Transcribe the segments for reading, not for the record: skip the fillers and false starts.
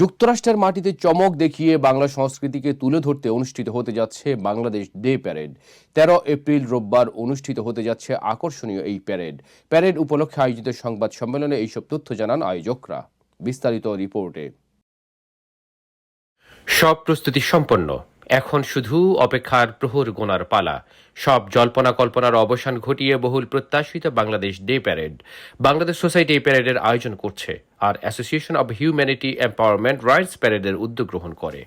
যুক্তরাষ্ট্রের মাটিতে চমক দেখিয়ে বাংলা সংস্কৃতিকে তুলে ধরতে অনুষ্ঠিত হতে যাচ্ছে বাংলাদেশ ডে প্যারেড। ১৩ এপ্রিল রোববার অনুষ্ঠিত হতে যাচ্ছে আকর্ষণীয় এই প্যারেড উপলক্ষে আয়োজিত সংবাদ সম্মেলনে এইসব তথ্য জানান আয়োজকরা। বিস্তারিত রিপোর্টে। সব প্রস্তুতি সম্পন্ন, এখন শুধু অপেক্ষার প্রহর গোনার পালা। সব জল্পনা কল্পনার অবসান ঘটিয়ে বহুল প্রত্যাশিত Bangladesh day parade. Bangladesh society এই প্যারেডের আয়োজন করছে, আর association of humanity empowerment rights প্যারেডের উদ্যোগ গ্রহণ করে।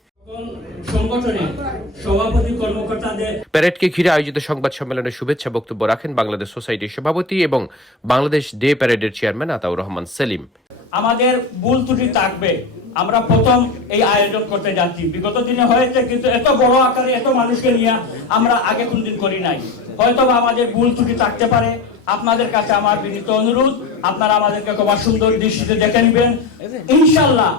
প্যারেডকে ঘিরে আয়োজিত সংবাদ সম্মেলনে শুভেচ্ছা বক্তব্য রাখেন বাংলাদেশ সোসাইটির সভাপতি এবং বাংলাদেশ ডে প্যারেডের চেয়ারম্যান আতাউর রহমান সেলিম। আমাদের ভুল ত্রুটি থাকবে, আমরা প্রথম এই আয়োজন করতে যাচ্ছি। বিগত দিনে হয়েছে, কিন্তু এত বড় আকারে এত মানুষকে নিয়ে আমরা আগে কোনদিন করি নাই। হয়তো আমাদের ভুল ত্রুটি থাকতে পারে। আপনাদের কাছে আমার বিনীত অনুরোধ, আপনারা আমাদেরকে খুব সুন্দর দৃষ্টিতে দেখে নেবেন। ইনশাআল্লাহ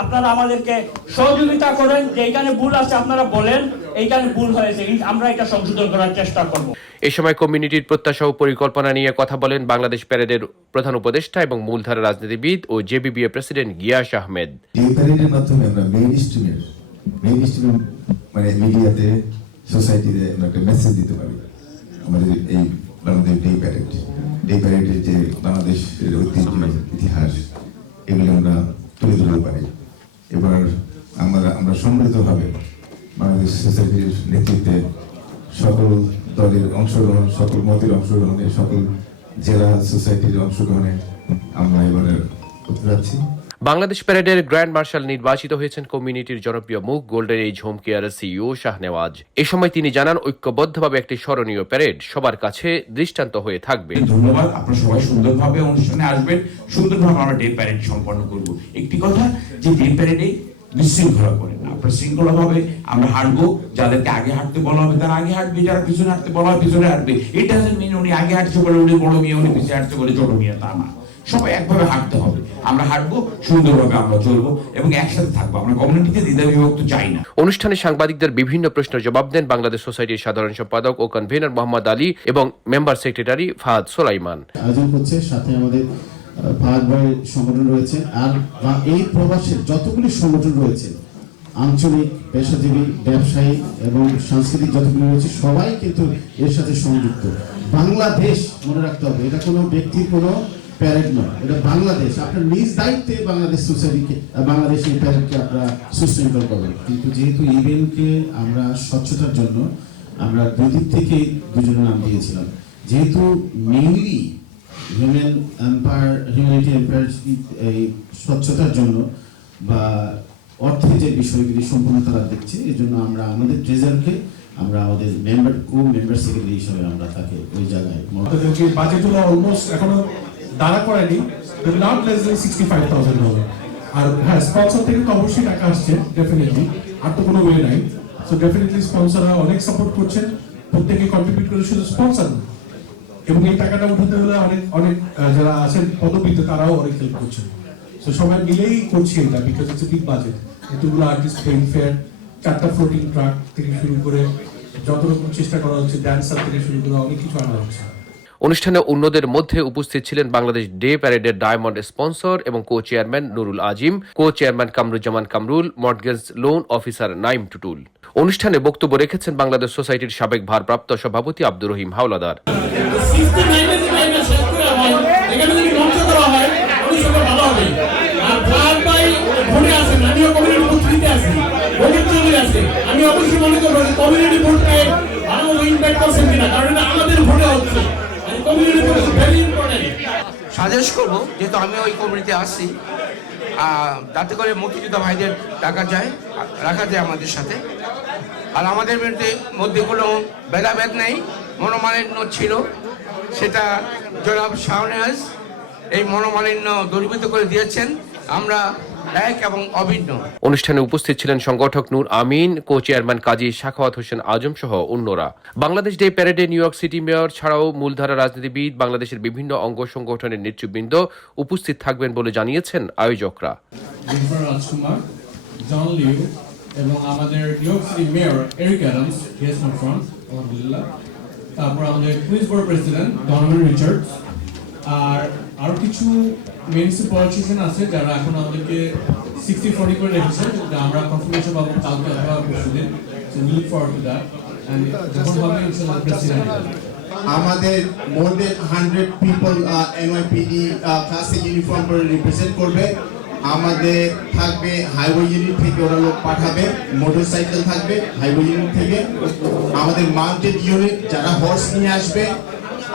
আপনারা আমাদেরকে সহযোগিতা করেন, যে এইখানে ভুল আছে আপনারা বলেন, এইখানে ভুল হয়েছে, আমরা এটা সংশোধন করার চেষ্টা করব। এ সময় কমিউনিটির প্রত্যাশা ও পরিকল্পনা নিয়ে কথা বলেন বাংলাদেশ প্যারেডের প্রধান উপদেষ্টা এবং মূলধারা রাজনীতিবিদ ও জেবিবিএ প্রেসিডেন্ট গিয়াস আহমেদ। এই প্যারেডের মাধ্যমে আমরা মেইন স্ট্রিম মানে মিডিয়াতে, সোসাইটিতে একটা মেসেজ দিতে পারি। আমাদের এই বাংলাদেশ ডে প্যারেডের যে বাংলাদেশের ঐতিহ্য, ইতিহাস, এগুলো আমরা তুলে ধরতে পারি। এবার আমরা সম্মিলিতভাবে বাংলাদেশ সোসাইটির নেতৃত্বে সকল দলের অংশগ্রহণ, সকল মতের অংশগ্রহণে, সকল জেলা সোসাইটির অংশগ্রহণে আমরা এবারে করতে যাচ্ছি। বাংলাদেশ প্যারেডের গ্র্যান্ড মার্শাল নির্বাচিত হয়েছেন কমিউনিটির জনপ্রিয় মুখ গোল্ডেন এজ হোম কেয়ারের সিইও শাহনেওয়াজ। এ সময় তিনি জানান, ঐক্যবদ্ধভাবে একটি স্মরণীয় প্যারেড সবার কাছে দৃষ্টান্ত হয়ে থাকবে। ধন্যবাদ, আপনারা সবাই সুন্দরভাবে অনুষ্ঠানে আসবেন, সুন্দরভাবে আমরা ডে প্যারেড সম্পন্ন করব। একটি কথা, যে ডে প্যারেডে বিশৃঙ্খলা করেন না, আপনারা শৃঙ্খলাভাবে আমরা হাঁটবো। যাদেরকে আগে হাঁটতে বলা হবে তারা আগে হাঁটবে, যারা পিছনে হাঁটতে বলা হবে পিছনে হাঁটবে। এটা মিন উনি আগে হাঁটছে বলে উনি বড় মেয়ে, উনি পিছিয়ে হাঁটছে বলে ছোট মেয়ে, তা না। সবাই একভাবে হাঁটতে হবে, আমরা হাঁটবো, সুন্দরভাবে আমরা চলবো এবং একসাথে থাকবো। আমরা কমিউনিটিতে দ্বিধা বিভক্ত চাই না। অনুষ্ঠানে সাংবাদিকদের বিভিন্ন প্রশ্নের জবাব দেন বাংলাদেশ সোসাইটির সাধারণ সম্পাদক ও কনভেনর মোহাম্মদ আলী এবং মেম্বার সেক্রেটারি ফাহাদ সোলাইমান। আয়োজন করছে, সাথে আমাদের ফাহাদ ভাই সংগঠন রয়েছে, আর এই প্রবাসের যতগুলি সংগঠন রয়েছে, আঞ্চলিক, পেশাজীবী, ব্যবসায়ী এবং সাংস্কৃতিক যতগুলি রয়েছে, সবাই কিন্তু এর সাথে সংযুক্ত। বাংলাদেশ মনে রাখতে হবে, এটা কোনো ব্যক্তির কোনো প্যারেড নয়, এটা বাংলাদেশ। আপনার নিজ দায়িত্বে বাংলাদেশ সোসাইটিকে, বাংলাদেশ এই প্যারেডকে আপনারা সুশৃঙ্খল করবেন। কিন্তু যেহেতু ইভেন্টকে আমরা স্বচ্ছতার জন্য আমরা দুই দিক থেকে দুজনের নাম দিয়েছিলাম, যেহেতু মেইনলি হিউম্যানিটি এম্পায়ার এই স্বচ্ছতার জন্য বা অর্থের যে বিষয়গুলি সম্পূর্ণ তারা দেখছে, এই জন্য আমরা আমাদের ট্রেজারকে আমরা আমাদের মেম্বার সেক্রেটারি হিসেবে আমরা তাকে ওই জায়গায় বাজেটগুলো অলমোস্ট এখনো দাঁড়া করেনি, নট লেস দেন $65,000। আর হ্যাঁ, স্পন্সর থেকে তো অবশ্যই টাকা আসছে ডেফিনেটলি, আর তো কোনো ওয়ে নাই। সো ডেফিনেটলি স্পন্সররা অনেক সাপোর্ট করছেন, প্রত্যেকে কন্ট্রিবিউট করে, শুধু স্পন্সর না, এবং এই টাকাটা উঠাতে হলে অনেক যারা আছেন পদবিতে তারাও অনেক হেল্প করছেন। সো সবাই মিলেই করছি এটা, because it's a big budget. এতগুলো আর্টিস্ট, ফিল্ম ফেয়ার, 4টা ফ্লোটিং ট্রাক থেকে শুরু করে যত রকম চেষ্টা করা হচ্ছে, ড্যান্সার থেকে শুরু করে অনেক কিছু আনা হচ্ছে। অনুষ্ঠানে অন্যদের মধ্যে উপস্থিত ছিলেন বাংলাদেশ ডে প্যারেডের ডায়মন্ড স্পন্সর এবং co chairman Nurul Azim, co chairman Kamruzzaman Kamrul, mortgage loan officer Naim Tutul. অনুষ্ঠানে বক্তব্য রেখেছেন বাংলাদেশ সোসাইটির সাবেক ভারপ্রাপ্ত সভাপতি আব্দুর রহিম হাওলাদার। আমি অবশ্যই মনে করবো কমিউনিটি ভোটকে ভালো ইম্প্যাক্ট করছেন কিনা, কারণ আমাদের ভোটে হচ্ছে। Community vote very important. Suggest করবো, যেহেতু আমি ওই কমিউনিটিতে আসছি, যাতে করে মুক্তিযোদ্ধা ভাইদের রাখা যায় আমাদের সাথে। আর আমাদের মধ্যে কোনো ভেদাভেদ নেই, মনোমালিন্য ছিল, সেটা জনাব শাহনেওয়াজ এই মনোমালিন্য দূরীভূত করে দিয়েছেন। আমরা এক এবং অভিন্ন। অনুষ্ঠানে উপস্থিত ছিলেন সংগঠক নূর আমিন, কো চেয়ারম্যান কাজী সাখাওয়াত হোসেন আজম সহ অন্যরা। বাংলাদেশ ডে প্যারেডে নিউ ইয়র্ক সিটি মেয়র ছাড়াও মূলধারা রাজনীতিবিদ, বাংলাদেশের বিভিন্ন অঙ্গ সংগঠনের নেতৃবৃন্দ উপস্থিত থাকবেন বলে জানিয়েছেন আয়োজকরা। রাজকুমার, জন লিউ এবং আমাদের New York City mayor Eric Adams, আলহামদুলিল্লাহ। তারপর আমাদের Queens board president Donovan Richards, আর আরো কিছু মিউনিসিপাল পলিটিশিয়ান আছে যারা এখন আমাদেরকে 60-40 করে রেখেছে, আমরা কনফার্মেশন পাবো কালকে অথবা পরশুদিন। So we look forward to that, and যখন হবে ইনশাআল্লাহ প্রেসিডেন্ট আমাদের মোর দেন 100 পিপল NYPD ক্লাসিক ইউনিফর্ম পরে রিপ্রেজেন্ট করবে। আমাদের থাকবে হাইওয়ে ইউনিট থেকে ওরা লোক পাঠাবে, মোটরসাইকেল থাকবে হাইওয়ে ইউনিট থেকে, আমাদের মাউন্টেড ইউনিট যারা হর্স নিয়ে আসবে,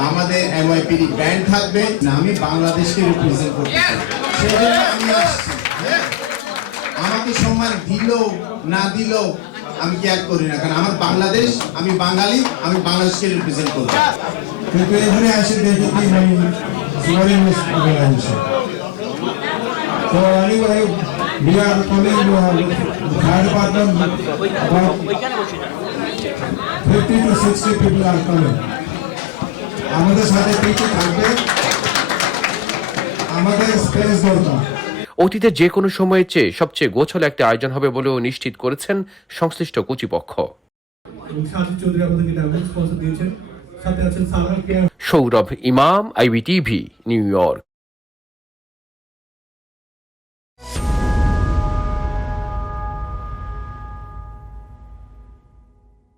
আমাদের NYPD ব্যান্ড থাকবে। আমি বাংলাদেশকে রিপ্রেজেন্ট করব, সেজন্য আমি আসছি। আমাকে সম্মান দিলেও না দিলেও আমি কি আর করি না, কারণ আমার বাংলাদেশ, আমি বাঙালি, আমি বাংলাদেশকে রিপ্রেজেন্ট করব। কিন্তু এখানে আসে দেখি কি আমি foreigners organisation. So anyway, we are coming fire department, about 50 to 60 people are coming. আমাদের সাথে পিছু থাকবে, আমাদের স্পেস দরকার। অতীতে যে কোনো সময়ের চেয়ে সবচেয়ে গোছালো একটি আয়োজন হবে বলেও নিশ্চিত করেছেন সংশ্লিষ্ট কর্তৃপক্ষ। সাথী চৌধুরী আমাদেরকে ডায়মন্ড স্পন্সর দিয়েছেন, সাথে আছেন সালমান কেয়ার। সৌরভ ইমাম, IBTV, নিউ ইয়র্ক।